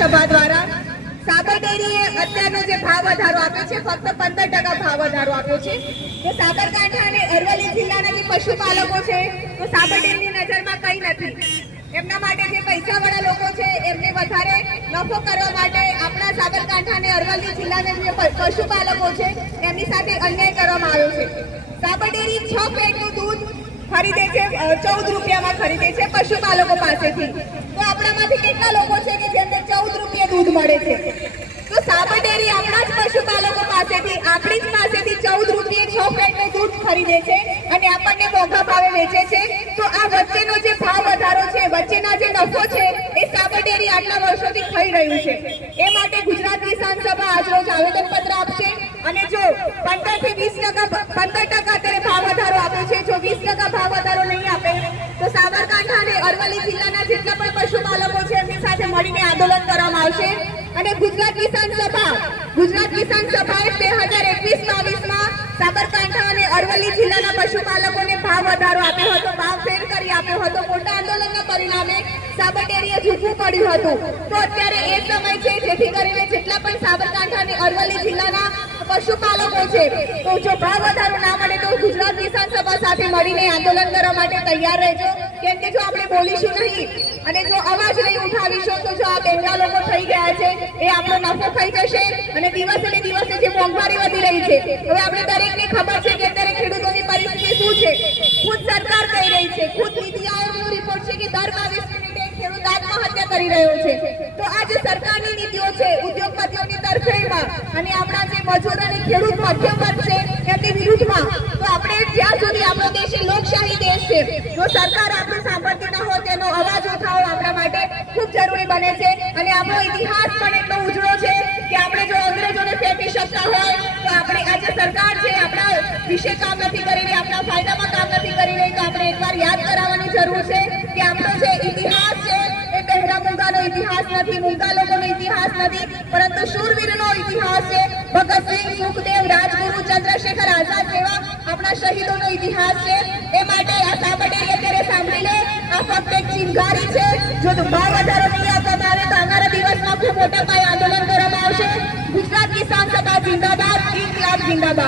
સભા દ્વારા સાબર ડેરીએ અત્યારનો જે ભાવ વધારો આપ્યો છે ફક્ત 15% ભાવ વધારો આપ્યો છે। તો સાબરકાંઠા અને અરવલ્લી જિલ્લાના જે પશુપાલકો છે તો સાબર ડેરીની નજરમાં કંઈ નથી। એમના માટે જે પૈસાવાળા લોકો છે એમને વધારે નફો કરવા માટે આપણા સાબરકાંઠા અને અરવલ્લી જિલ્લાના જે પશુપાલકો છે એમની સાથે અન્યાય કરવામાં આવ્યો છે। સાબર ડેરી 6 પેટનું દૂધ ખરીદે છે 14 રૂપિયામાં ખરીદે છે પશુપાલકો પાસેથી। તો આપણામાંથી કેટલા લોકો છે કે જેમને 14 રૂપિયા દૂધ મળે છે? તો સાબર ડેરી આપણા જ પશુપાલકો પાસેથી આપણી જ પાસેથી 14 રૂપિયે 6 પેટનું દૂધ ખરીદે છે અને આપણને મોંઘા ભાવે વેચે છે। તો આ વચ્ચેનો જે ભાવ વધારો છે, વચ્ચેના જે નફો છે એ સાબર ડેરી આટલા વર્ષોથી થઈ રહ્યું છે। એ માટે ગુજરાત કિસાન સભા આજરોજ આવેદનપત્ર આપશે અને જો 15 થી 20% 15% અત્યારે ભાવ વધારો આપ્યો છે, જો 20% ભાવ વધારો નહીં આપે તો સાબરકાંઠા અને અરવલ્લી જિલ્લાના જેટલા પણ પશુપાલકો છે એમની સાથે મળીને આંદોલન કરવામાં આવશે। અને ગુજરાત કિસાન સભાએ 2021-22માં સાબરકાંઠા અને અરવલ્લી જિલ્લાના પશુપાલકોને ભાવ વધારો આપ્યો હતો, ભાવ ફેર કરી આપ્યો હતો। મોટા આંદોલનના પરિણામે સાબર ડેરીએ ઝૂકવું પડ્યું હતું। તો અત્યારે એ સમય છે જેથી કરીને જેટલા પણ સાબરકાંઠા અને અરવલ્લી જિલ્લાના પશુપાલકો છે તો જો ભાવ વધારો ના મળે તો ગુજરાત કિસાન સભા સાથે મળીને આંદોલન કરવા માટે તૈયાર રહેજો। કેમ કે જો આપણે બોલીશું નહીં અને જો અવાજ નહીં ઉઠાવીશું તો જો આ બેંગલા લોકો થઈ ગયા છે એ આપણો નફો ખાઈ જશે અને દિવસે ને દિવસે જે મોંઘવારી વધી રહી છે હવે આપણે દરેકને ખબર છે કે અત્યારે ખેડૂતોની પરિસ્થિતિ શું છે। ખુદ સરકાર કહી રહી છે, ખુદ નીતિ આયોગનો રિપોર્ટ છે કે દર 22 મિનિટે ખેડૂત આત્મહત્યા કરી રહ્યો છે। તો આ જે સરકારની નીતિઓ છે ઉદ્યોગપતિઓની તરફેણમાં અને આપણા જે મજૂર અને ખેડૂત મધ્યમ વર્ગ છે એમની વિરુદ્ધમાં, તો આપણે જ્યાં સુધી આપણો દેશ લોકશાહી દેશ છે, જો સરકાર આપણું સાંભળતી ન હોય તેનો અવાજ ઉઠાવવો આપણા માટે ખૂબ જરૂરી બને છે। અને આપણો ઇતિહાસ પણ એટલો ઉજળો છે કે આપણે જો અંગ્રેજોને ફેંકી શકતા હોય તો આપણે આ જે સરકાર છે આપણા વિશે કામ નથી કરી રહી, આપણા ફાયદામાં કામ નથી કરી રહી, તો આપણે એકવાર યાદ કરાવવાની જરૂર છે કે આપણો જે ઇતિહાસ છે એ બહેરા મૂંગાનો ઇતિહાસ નથી, મૂંગા લોકોનો ઇતિહાસ નથી, પરંતુ શૂરવીરનો ઇતિહાસ છે। ભગતસિંહ, સુખદેવ, રાજગુરુ, ચંદ્રશેખર આઝાદ જેવા આપણા શહીદોનો ઇતિહાસ છે। એ માટે આ સાબર ડેરી અત્યારે સાંભળી લે, આ ફક્ત એક ચિંગારી છે। જો ભાવ વધારો નહીં આપવામાં આવે તો આવનારા દિવસમાં ખૂબ મોટા પાયે આંદોલન કરવામાં આવશે। ગુજરાત કિસાન સભા જિંદાબાદ, ઇન્કલાબ જિંદાબાદ।